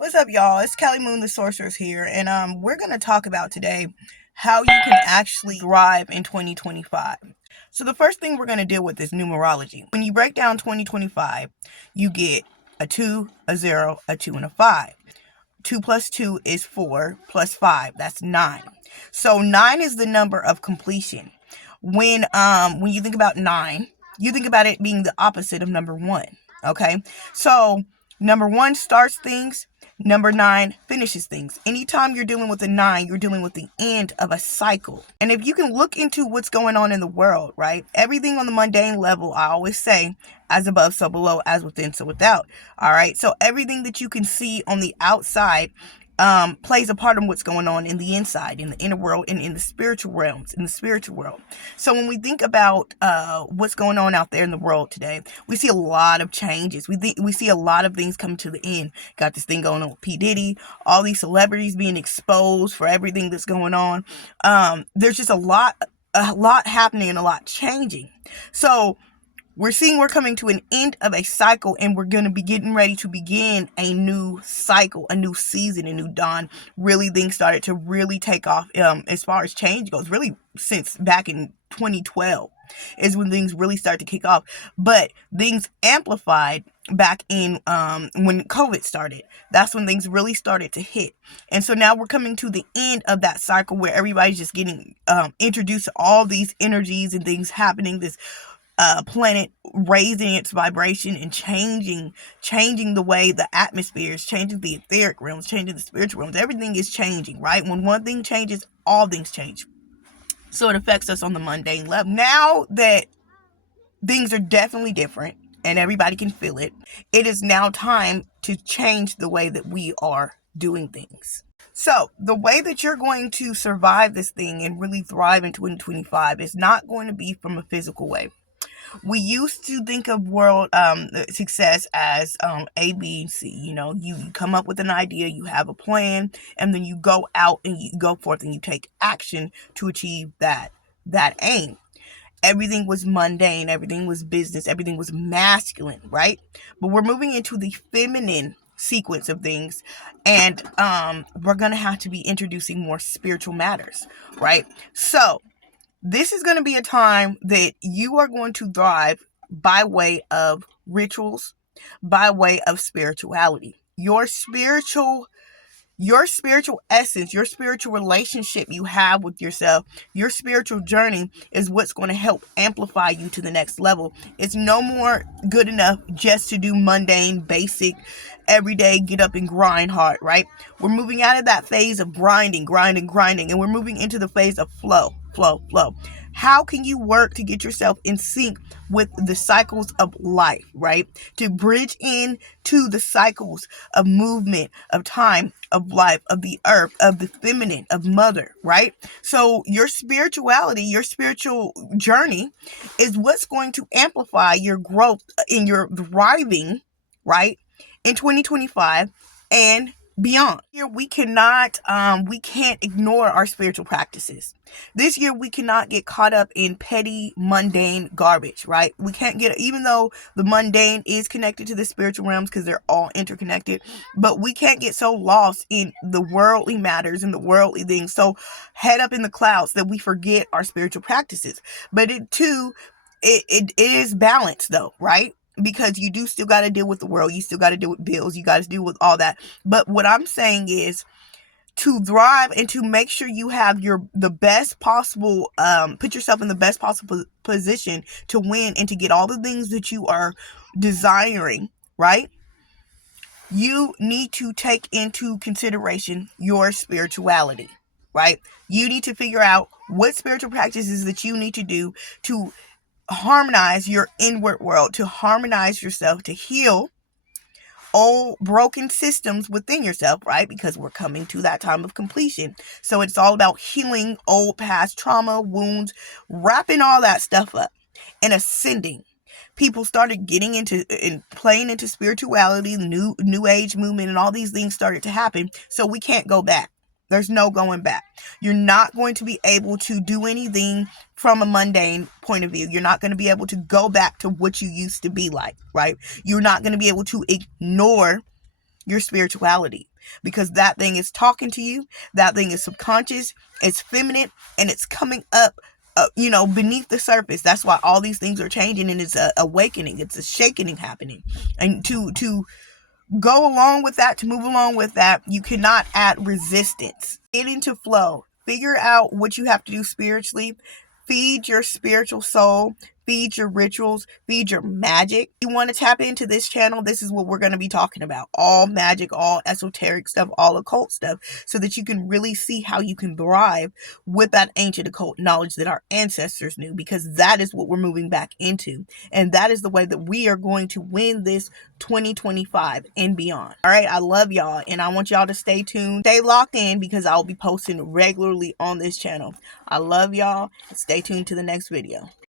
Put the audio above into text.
What's up, y'all? It's Kelly Moon, the Sorceress here, and we're gonna talk about today how you can actually thrive in 2025. So the first thing we're gonna deal with is numerology. When you break down 2025, you get a 2, a 0, a 2, and a 5. 2 plus 2 is 4 plus 5. That's 9. So 9 is the number of completion. When you think about 9, you think about it being the opposite of number 1. Okay? So number 1 starts things, number 9 finishes things. Anytime you're dealing with a 9, you're dealing with the end of a cycle. And if you can look into what's going on in the world, right? Everything on the mundane level, I always say, as above, so below, as within, so without. All right. So everything that you can see on the outside plays a part in what's going on in the inside, in the inner world, and in the spiritual realms, in the spiritual world. So when we think about what's going on out there in the world today, we see a lot of changes. We see a lot of things coming to the end. Got this thing going on with P. Diddy, all these celebrities being exposed for everything that's going on. There's just a lot happening and a lot changing. So we're coming to an end of a cycle, and we're going to be getting ready to begin a new cycle, a new season, a new dawn. Really, things started to really take off as far as change goes, really since back in 2012 is when things really start to kick off. But things amplified back in when COVID started. That's when things really started to hit. And so now we're coming to the end of that cycle where everybody's just getting introduced to all these energies and things happening, this planet raising its vibration and changing the way the atmosphere is, changing the etheric realms, changing the spiritual realms. Everything is changing, right? When one thing changes, all things change. So it affects us on the mundane level. Now that things are definitely different and everybody can feel it, it is now time to change the way that we are doing things. So the way that you're going to survive this thing and really thrive in 2025 is not going to be from a physical way. We used to think of world success as A, B, and C. You know, you come up with an idea, you have a plan, and then you go out and you go forth and you take action to achieve that aim. Everything was mundane, everything was business, everything was masculine, right? But we're moving into the feminine sequence of things, and we're gonna have to be introducing more spiritual matters, right? So this is going to be a time that you are going to thrive by way of rituals, by way of spirituality. Your spiritual essence, your spiritual relationship you have with yourself, your spiritual journey is what's going to help amplify you to the next level. It's no more good enough just to do mundane, basic, everyday, get up and grind hard, right? We're moving out of that phase of grinding, and we're moving into the phase of flow. How can you work to get yourself in sync with the cycles of life, right? To bridge in to the cycles of movement, of time, of life, of the earth, of the feminine, of mother, right? So your spirituality, your spiritual journey is what's going to amplify your growth in your thriving, right? In 2025 and beyond. Here we can't ignore our spiritual practices. This year we cannot get caught up in petty, mundane garbage, right? We can't get, even though the mundane is connected to the spiritual realms because they're all interconnected, but we can't get so lost in the worldly matters and the worldly things, so head up in the clouds that we forget our spiritual practices. But it is balanced though, right? Because you do still got to deal with the world. You still got to deal with bills. You got to deal with all that. But what I'm saying is to thrive and to make sure you have the best possible, put yourself in the best possible position to win and to get all the things that you are desiring, right? You need to take into consideration your spirituality, right? You need to figure out what spiritual practices that you need to do to harmonize your inward world, to harmonize yourself, to heal old broken systems within yourself, right? Because we're coming to that time of completion. So it's all about healing old past trauma, wounds, wrapping all that stuff up and ascending. People started getting into and playing into spirituality, the new age movement, and all these things started to happen. So we can't go back. There's no going back. You're not going to be able to do anything from a mundane point of view. You're not going to be able to go back to what you used to be like, right? You're not going to be able to ignore your spirituality, because that thing is talking to you. That thing is subconscious, it's feminine, and it's coming up beneath the surface. That's why all these things are changing, and it's a awakening, it's a shaking happening. And to go along with that, to move along with that, you cannot add resistance. Get into flow. Figure out what you have to do spiritually. Feed your spiritual soul. Feed your rituals. Feed your magic. You want to tap into this channel, this is what we're going to be talking about. All magic, all esoteric stuff, all occult stuff, so that you can really see how you can thrive with that ancient occult knowledge that our ancestors knew, because that is what we're moving back into. And that is the way that we are going to win this 2025 and beyond. All right, I love y'all, and I want y'all to stay tuned, stay locked in, because I'll be posting regularly on this channel. I love y'all. Stay tuned to the next video.